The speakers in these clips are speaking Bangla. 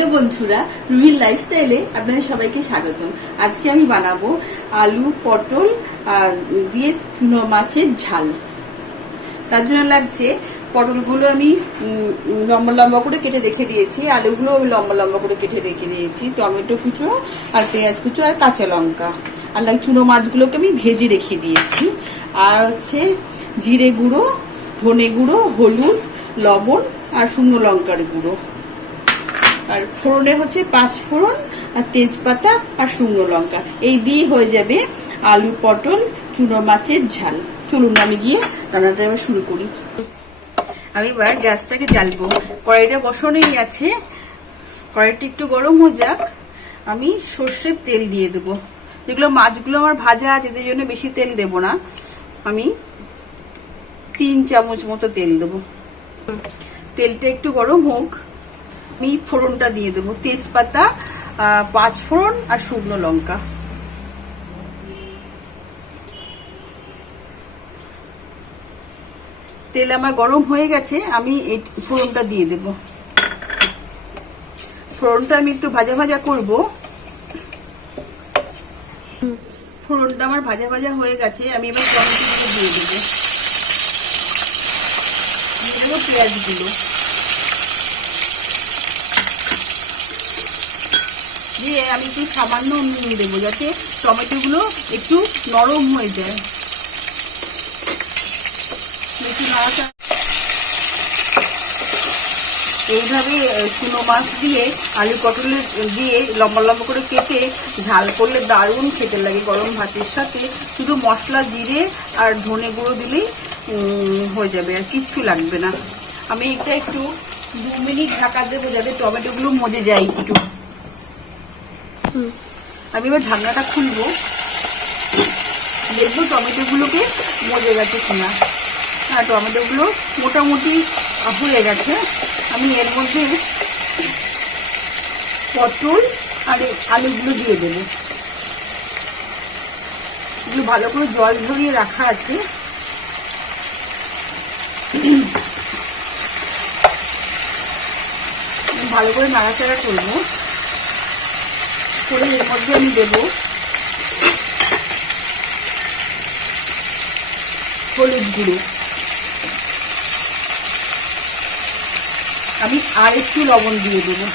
হ্যালো বন্ধুরা রুহির লাইফস্টাইলে আপনাদের সবাইকে স্বাগতম। আজকে আমি বানাবো আলু, পটল দিয়ে চুনো মাছের ঝাল। তার জন্য লাগছে পটলগুলো আমি লম্বা লম্বা করে কেটে রেখে দিয়েছি। আলুগুলো আমি লম্বা লম্বা করে কেটে রেখে দিয়েছি। টমেটো কুচো আর পেঁয়াজ কুচো আর কাঁচা লঙ্কা। আর লাগে চুনো মাছগুলোকে আমি ভেজে রেখে দিয়েছি। আর হচ্ছে জিরে গুঁড়ো, ধনে গুঁড়ো, হলুদ, লবণ আর শুকনো লঙ্কার গুঁড়ো। আর ফোড়নে হচ্ছে পাঁচ ফোড়ন, আর তেজপাতা আর শুকনো লঙ্কা। এই দিয়ে হয়ে যাবে আলু পটল, চুনো মাছের ঝাল। চলুন আমি গিয়ে রান্নাটা এবার শুরু করি। আমি এবার গ্যাসটাকে জ্বালবো। কড়াইটা বসানোই আছে। কড়াইটা একটু গরম হয়ে যাক। আমি সর্ষের তেল দিয়ে দেবো। যেগুলো মাছগুলো আমার ভাজা আছে, এদের জন্য বেশি তেল দেব না। আমি তিন চামচ মতো তেল দেবো। তেলটা একটু গরম হোক। আমি ফোড়নটা দিয়ে দেবো। তেজপাতা পাঁচ ফোড়ন আর শুকনো লঙ্কা। তেল আমার গরম হয়ে গেছে, আমি এই ফোড়নটা দিয়ে দেব। ফোড়নটা আমি একটু ভাজা ভাজা করব। ফোড়নটা আমার ভাজা ভাজা হয়ে গেছে, আমি এবার টমেটোগুলো দিয়ে দেবো। দিয়ে দেবো পেঁয়াজগুলো। দিয়ে আমি একটু সামান্য নুন দেবো যাতে টমেটোগুলো একটু নরম হয়ে যায়। এইভাবে চুনো মাছ দিয়ে আলু পটল দিয়ে লম্বা লম্বা করে কেটে ঝাল করলে দারুণ খেতে লাগে গরম ভাতের সাথে। শুধু মশলা জিরে আর ধনে গুঁড়ো দিলেই হয়ে যাবে আর কিচ্ছু লাগবে না। আমি এটা একটু দু মিনিট ঢাকা দেবো যাতে টমেটোগুলো মজে যায় একটু। আমি এবার ঢাকনাটা খুলবো। দেখব টমেটোগুলোকে মজে গেছে কিনা। হ্যাঁ টমেটোগুলো মোটামুটি হয়ে গেছে। আমি এর মধ্যে পটল আর আলুগুলো দিয়ে দেবো। এগুলো ভালো করে জল ঝরিয়ে রাখা আছে। ভালো করে নাড়াচাড়া করব। করে এর আমি দেব, হলুদ গুঁড়ো। আমি আর একটু লবণ দিয়ে দেবো।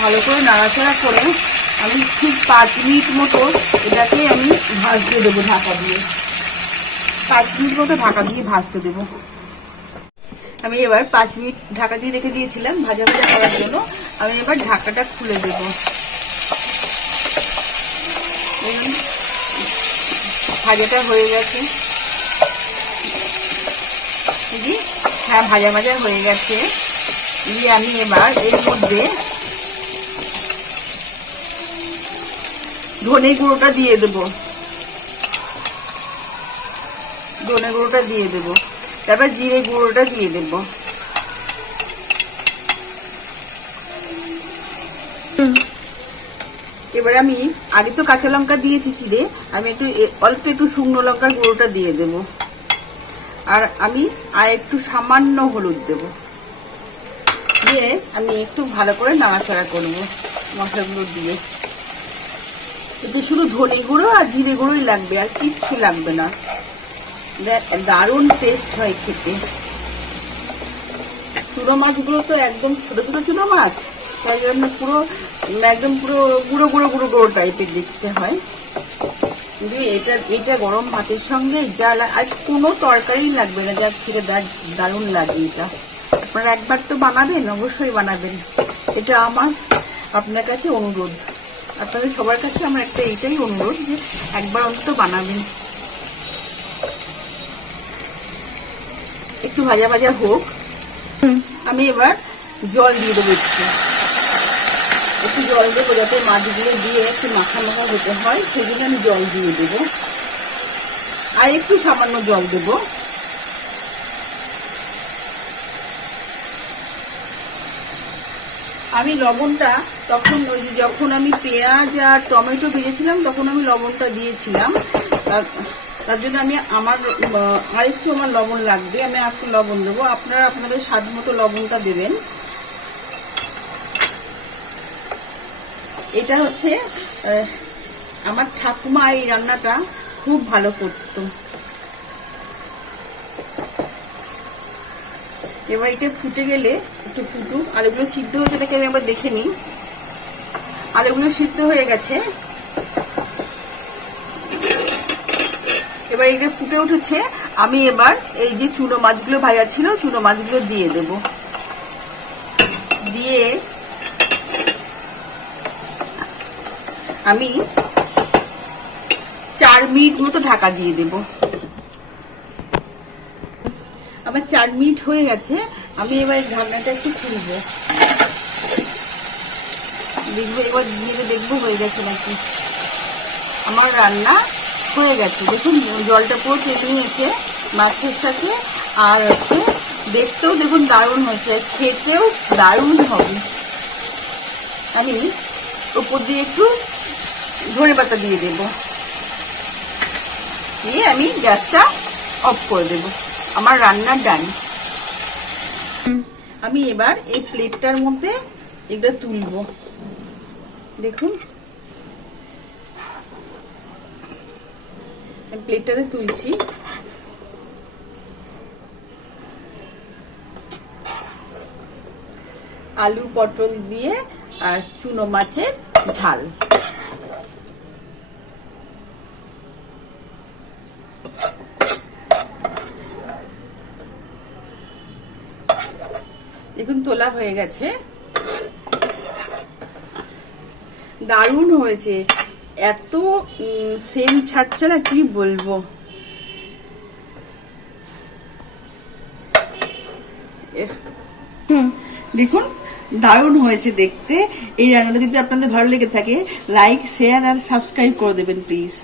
ভালো করে নাড়াচাড়া করে আমি ঠিক পাঁচ মিনিট মতো এটাকে আমি ভাজতে দেবো ঢাকা দিয়ে। পাঁচ মিনিট মতো ঢাকা দিয়ে ভাজতে দেব। আমি এবার পাঁচ মিনিট ঢাকা দিয়ে রেখে দিয়েছিলাম, ভাজা ভাজা করার জন্য। আমি এবার ঢাকাটা খুলে দেব। ভাজাটা হয়ে গেছে? হ্যাঁ ভাজা ভাজা হয়ে গেছে। দিয়ে আমি এবার এর মধ্যে ধনে গুঁড়োটা দিয়ে দেবো। ধনে গুঁড়োটা দিয়ে দেব। তারপর জিরে গুঁড়োটা দিয়ে দেব। এবার আমি আগে তো কাঁচা লঙ্কা দিয়েছি চিড়ে, আমি একটু অল্প একটু শুকনো লঙ্কার গুঁড়োটা দিয়ে দেব। আর আমি আর একটু সামান্য হলুদ দেব। দিয়ে আমি একটু ভালো করে নাড়াচাড়া করব মশলাগুলো দিয়ে। এতে শুধু ধনে গুঁড়ো আর জিরে গুঁড়োই লাগবে, আর কিচ্ছু লাগবে না। দারুণ টেস্ট হয় খেতে। চুনো মাছগুলো তো একদম ছোট ছোট চুনো মাছ, তাই জন্য পুরো, একদম পুরো গুঁড়ো গুঁড়ো গুঁড়ো গুঁড়ো টাইপের দেখতে হয়। কিন্তু এটা এটা গরম ভাতের সঙ্গে, যা আর কোনো তরকারি লাগবে না, যা খেতে দা- দারুণ লাগে এটা। আপনারা একবার তো বানাবেন, অবশ্যই বানাবেন। এটা আমার, আপনার কাছে অনুরোধ। আপনাদের সবার কাছে আমার একটা এইটাই অনুরোধ যে একবার অন্তত বানাবেন। একটু ভাজা ভাজা হোক। আমি এবার জল দিয়ে দেবো একটু। একটু জল দেবো যাতে মাছগুলো দিয়ে একটু মাখা মাখা হতে হয় সেজন্য আমি জল দিয়ে দেবো। আর একটু সামান্য জল দেবো। আমি লবণটা তখন ওই যখন আমি পেঁয়াজ আর টমেটো ভেজেছিলাম তখন আমি লবণটা দিয়েছিলাম। তার জন্য আমি আমার আরেকটু আমার লবণ লাগবে, আমি একটু লবণ দেবো। আপনারা আপনাদের স্বাদ মতো লবণটা দেবেন। এটা হচ্ছে আমার ঠাকুমা এই রান্নাটা খুব ভালো করতো। এবার এটা ফুটে গেলে একটু ফুটুক। আলুগুলো সিদ্ধ হয়েছে এটাকে আমি আবার দেখে নিই। আলুগুলো সিদ্ধ হয়ে গেছে। এবার এটা ফুটে উঠেছে, আমি এবার এই যে চুনো মাছগুলো ভাজা ছিল, চুনো মাছগুলো দিয়ে দেব। দিয়ে আমি চার মিনিট মতো ঢাকা দিয়ে দেব। আমার চার মিনিট হয়ে গেছে, আমি এবার ঢাকনাটা একটু খুলবো। দেখব, এবার দিয়ে দেখব, হয়ে গেছে নাকি? আমার রান্না হয়ে গেছে। দেখুন, জলটা পুরো টেনে নিয়েছে মাছের সাথে। আর হচ্ছে, দেখতেও দেখুন দারুণ হয়েছে। খেতেও দারুণ হবে। আমি উপর দিয়ে একটু ধনে পাতা দিয়ে দেব। দিয়ে আমি গ্যাসটা অফ করে দেব। আমার রান্নার ডান। আমি এবার এই প্লেটটার মধ্যে এটা তুলবো। দেখুন। আমি প্লেটটাতে তুলছি। আলু, পটল দিয়ে আর চুনো মাছের ঝাল। দেখুন, তোলা হয়ে গেছে। দারুণ হয়েছে। এত সেম ছাড়ছে না কি বলব? দেখুন দারুণ হয়েছে দেখতে। এই রান্নাটা যদি আপনাদের ভালো লেগে থাকে লাইক শেয়ার আর সাবস্ক্রাইব করে দেবেন প্লিজ